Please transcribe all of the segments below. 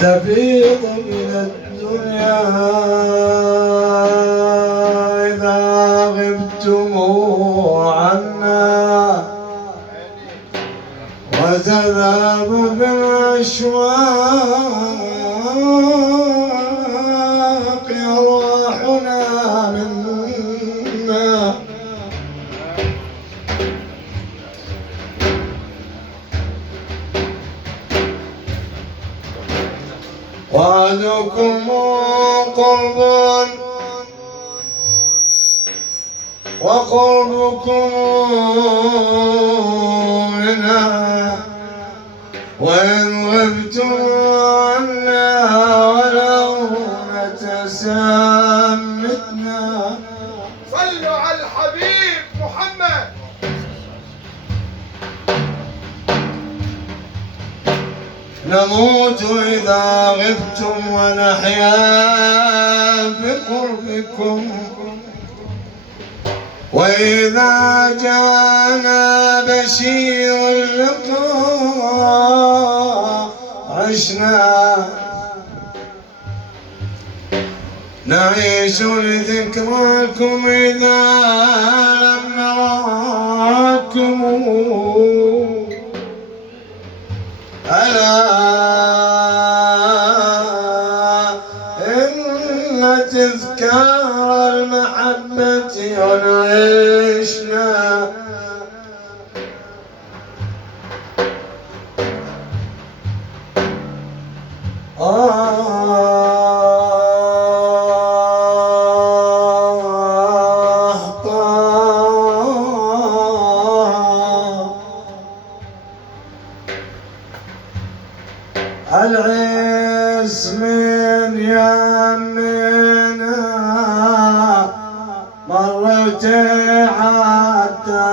تفيض من الدنيا إذا غبتم عنا، وتذهب بالأشواق أرواحنا منا. وعدكم قرب وقربكم منا، وإن غبتم عنا ولو نتسامتنا. صلوا على الحبيب محمد. نموت إذا غبتم ونحيا بقربكم، وإذا جاءنا بشير اللقاء عشنا، نعيش لذكراكم إذا لم نراكم. ألا إن تذكار المحبة ينعشنا. العز من يمنا مرت عدانا،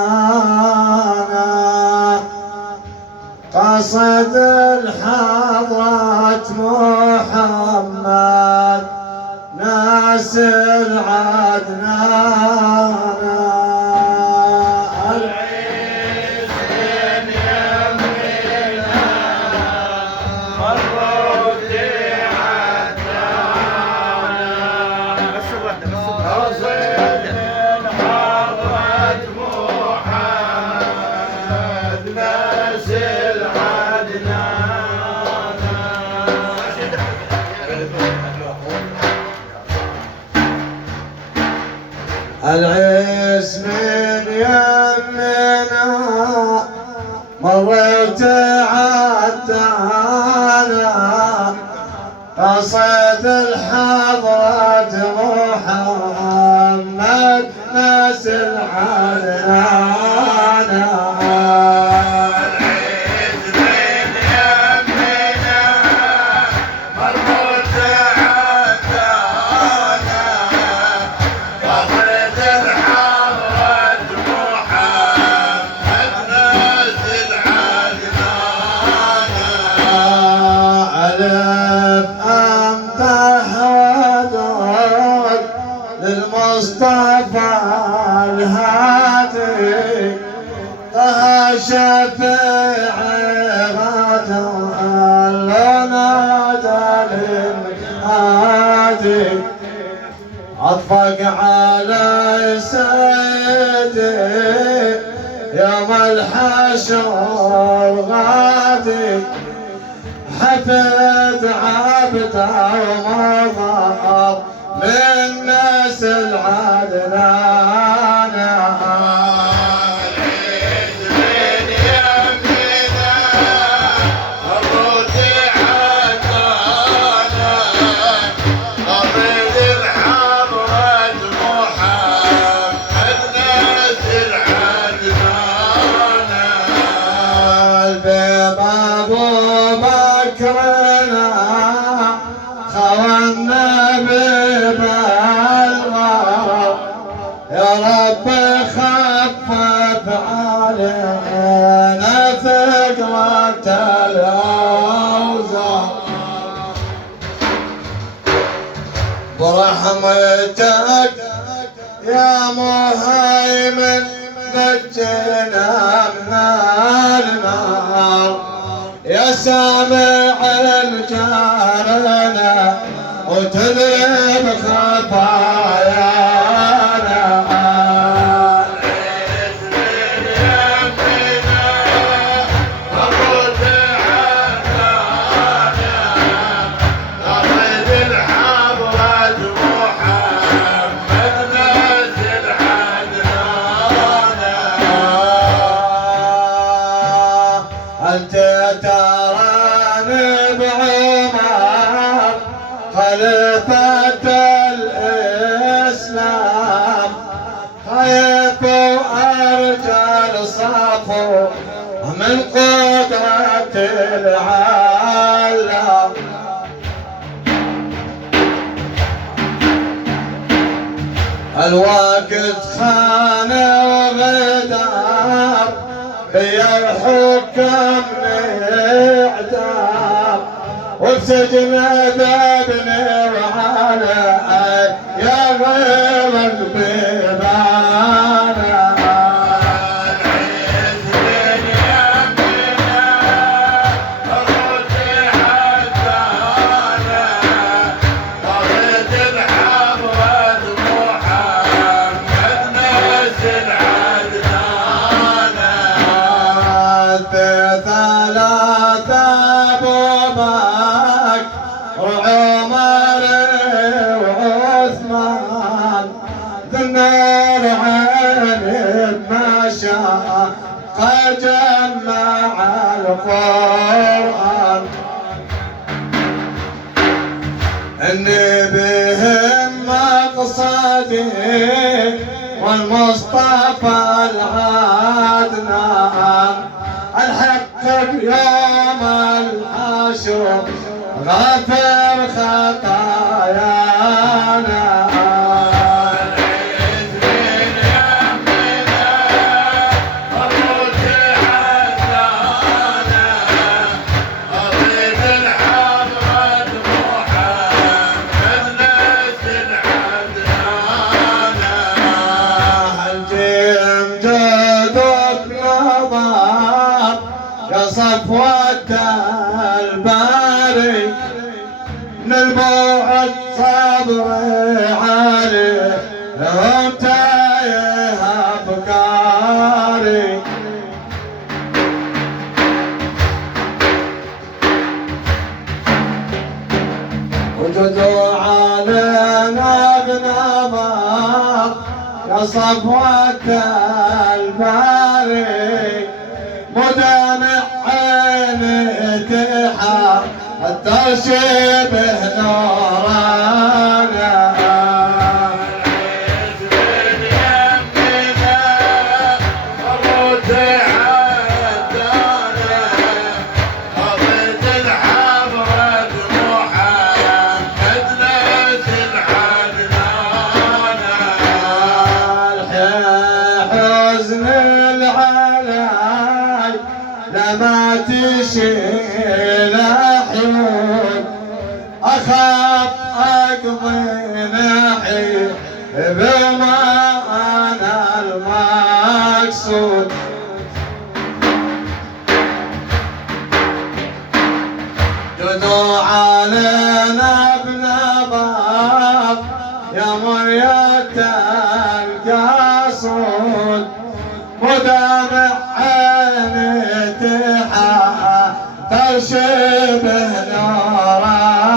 قصد الحضرة محمد ناس العدنانا. العز من يمنا مرت عدانا، قصد الحضرة محمد ناس العدنانا. للمصطفى الهادي طه شفيع غدا نادى للهادي، عطفك على سيدي يوم الحشر غادي، حفظ عبده ومظهر من ناس العدنانا. يا رب خفف علينا ثقلة الأوزار، برحمتك يا مهيمن نجنا من النار، يا سامع الجارنا وتذهب خطايانا. أنت تراني بعمر خليفة الإسلام، خيف وأرجل صفو من قدرة العالم. الوقت خان وغدار يا الحكم إعدام، وبسجن ذابني وعلى يا غيرك بيبانا. جمع القرآن إني بهم مقصدي والمصطفى العدنان، الحق بيوم الحشر غفر خطايانا. صفوة الباري من البعد صبري عليه لهم تايه أفكاري. وجدوا علينا بنظر يا صفوة الباري، مدامع عيني تحا حتى شبه نورانا. لما تشيل حيون أخاف أقضي نحي بما أنا المقصود. جدوا علينا بنظر يا مرية القصود، مدامع عيني تحا تشبه نورانا.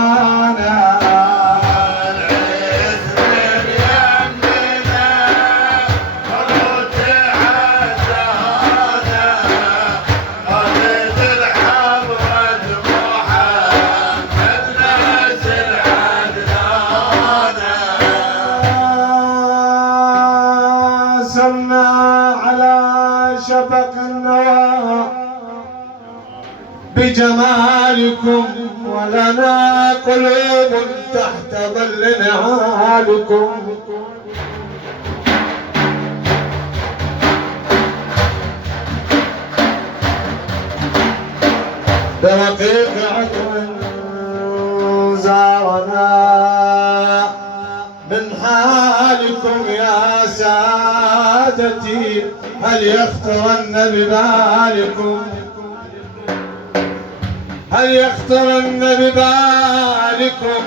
سرنا على شفق النوى بجمالكم، ولنا قلوب تحت ظل نعالكم. برقيق عطر زارنا من حالكم يا سادتي، هل يخطرن ببالكم هل يخطرن ببالكم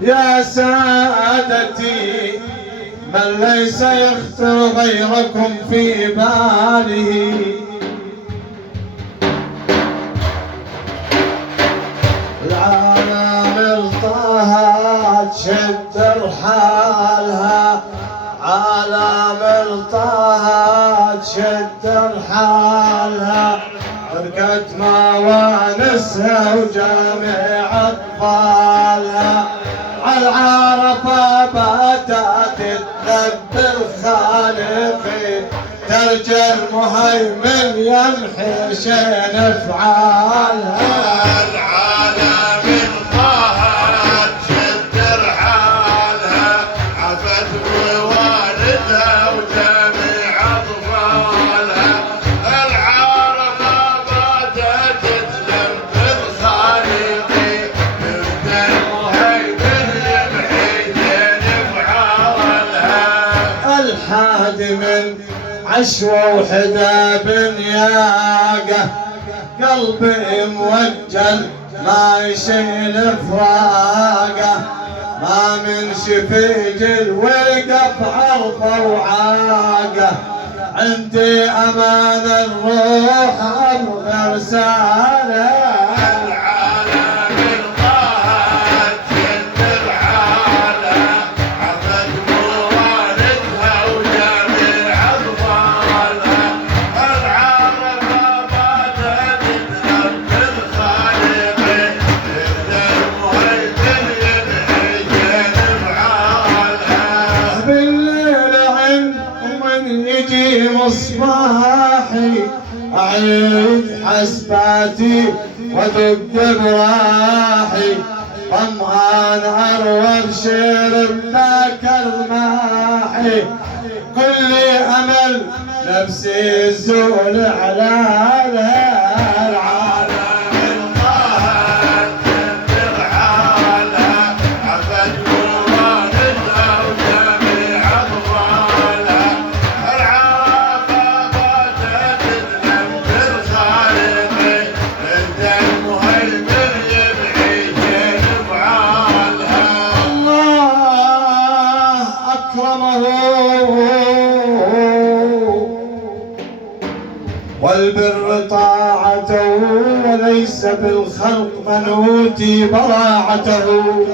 يا سادتي من ليس يخطر غيركم في باله؟ العالم طه تشد رحالها، عالم طه تشد رحالها، تركت موانسها وجامع اطفالها، عالعرفة باتت تلبي الخالقي، ترجى المهيمن يمحي شين افعالها. من عشوة وحدا بنياقة، قلبي موجل ما يشيل فراقه، ما من شفيج الوقف عرضه وعاقه، عندي امان الروح ابغى رساله. مصباحي أعيد حسباتي وادق براحي، طمعان أروى بشير بذاك الماحي، كل أمل نفسي الزول على العالم. والبر طاعته وليس بالخلق من أوتي براعته،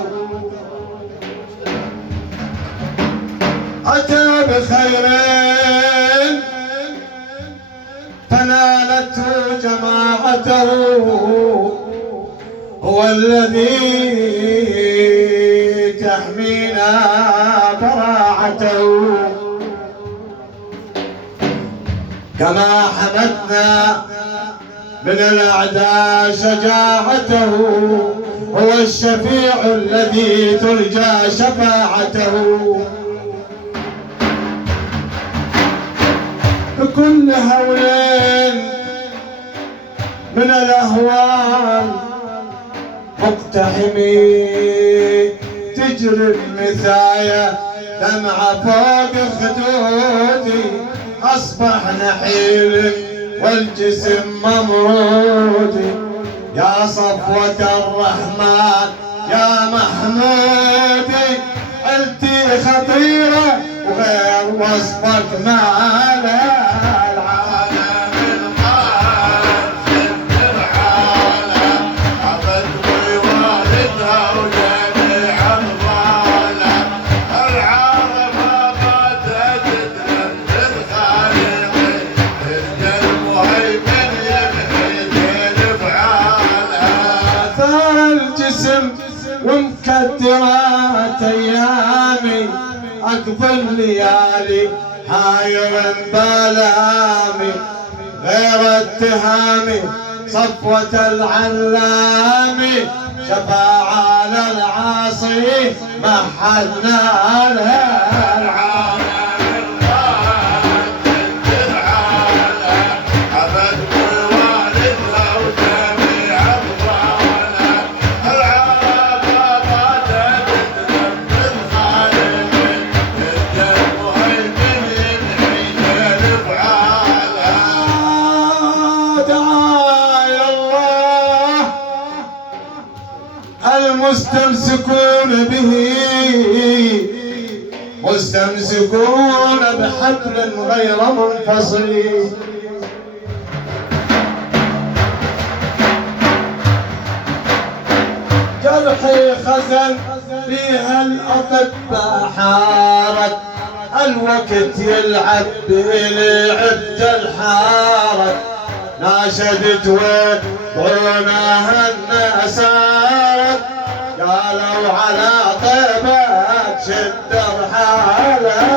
أتى بخير فنالته جماعته، هو الذي تحمينا براعته، كما حمدنا من الأعداء شجاعته، هو الشفيع الذي ترجى شفاعته، بكل هول من الأهوال مقتحمي، تجري المثايا دمعة فوق خدودي، أصبح نحيل والجسم ممرود، يا صفوة الرحمن يا محمودي، عيلتي خطيرة وغير وصفك ما له. ومكدرات ايامي اقضي الليالي حاير بالامي، غير اتهامي صفوة العلامي، شفاعة على العاصي ما حدنا لها العالم. دعايا الله المستمسكون به مستمسكون بحبل غير منفصل. جرحي خزن فيها الأطباء حارت، الوقت يلعب بلعبة الحارة، ناشدت وطعناها النسارت، قالوا على طيبات شد رحالها.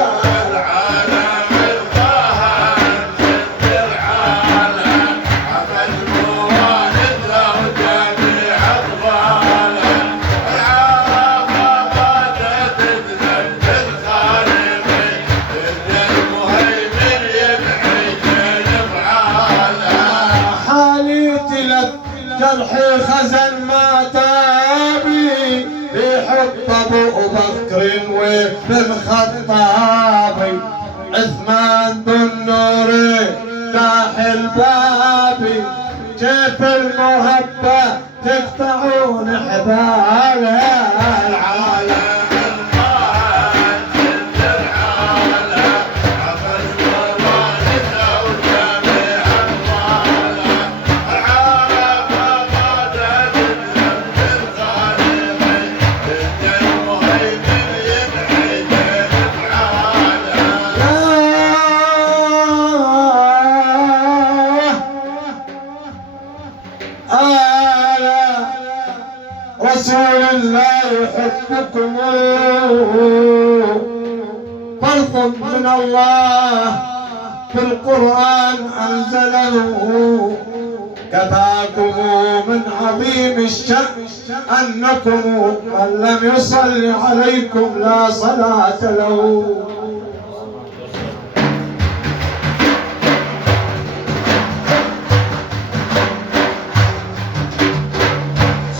جرحي خزن ما تابي بحب ابو بكر وابن خطابي، عثمان ذو النور داح البابي، كيف المهبة تقطعون حبالها. العالم رسول الله يحبكم، فرض من الله في القرآن أنزله، كفاكم من عظيم الشأن أنكم من لم يصل عليكم لا صلاة له.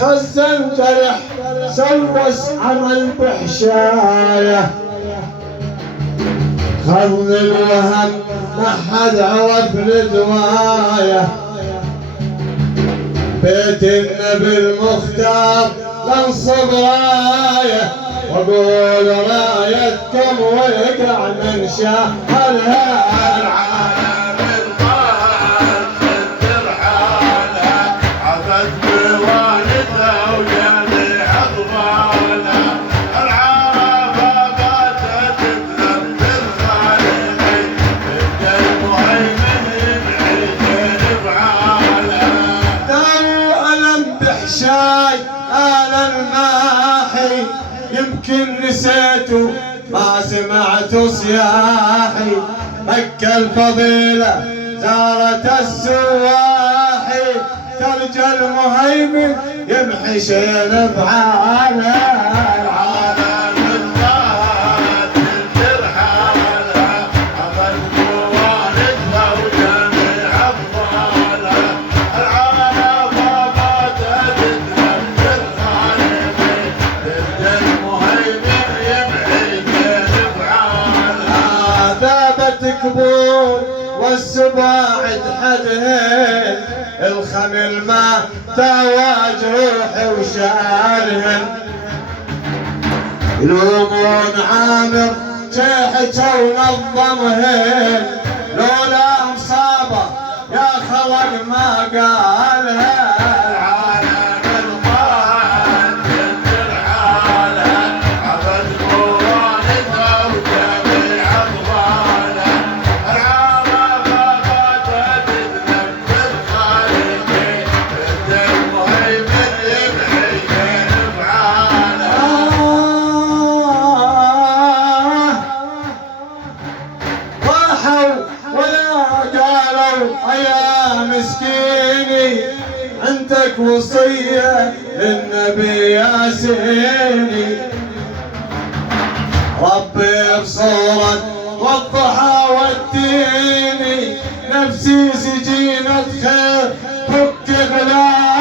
خزن جرح سوس عمل بحشاية، خذ الوهم ما حد عرف الدواية، بيت النبي المختار لنصب راية، وقول رايتكم ويقع من شهرها. يمكن نسيتوا ما سمعتوا صياحي، مكة الفضيلة زارت السواحي، ترجى المهيمن يمحي شين بحالها. كبون والسباع حدهن، الخمل ما تواج روحي وشارهن، يلومون عامر شيحته ونظمهن، لولا مصابه يا خلق ما قالها. عندك وصية للنبي ياسيني، ربي بصورة والضحى والديني، نفسي سجينة خير فك غلال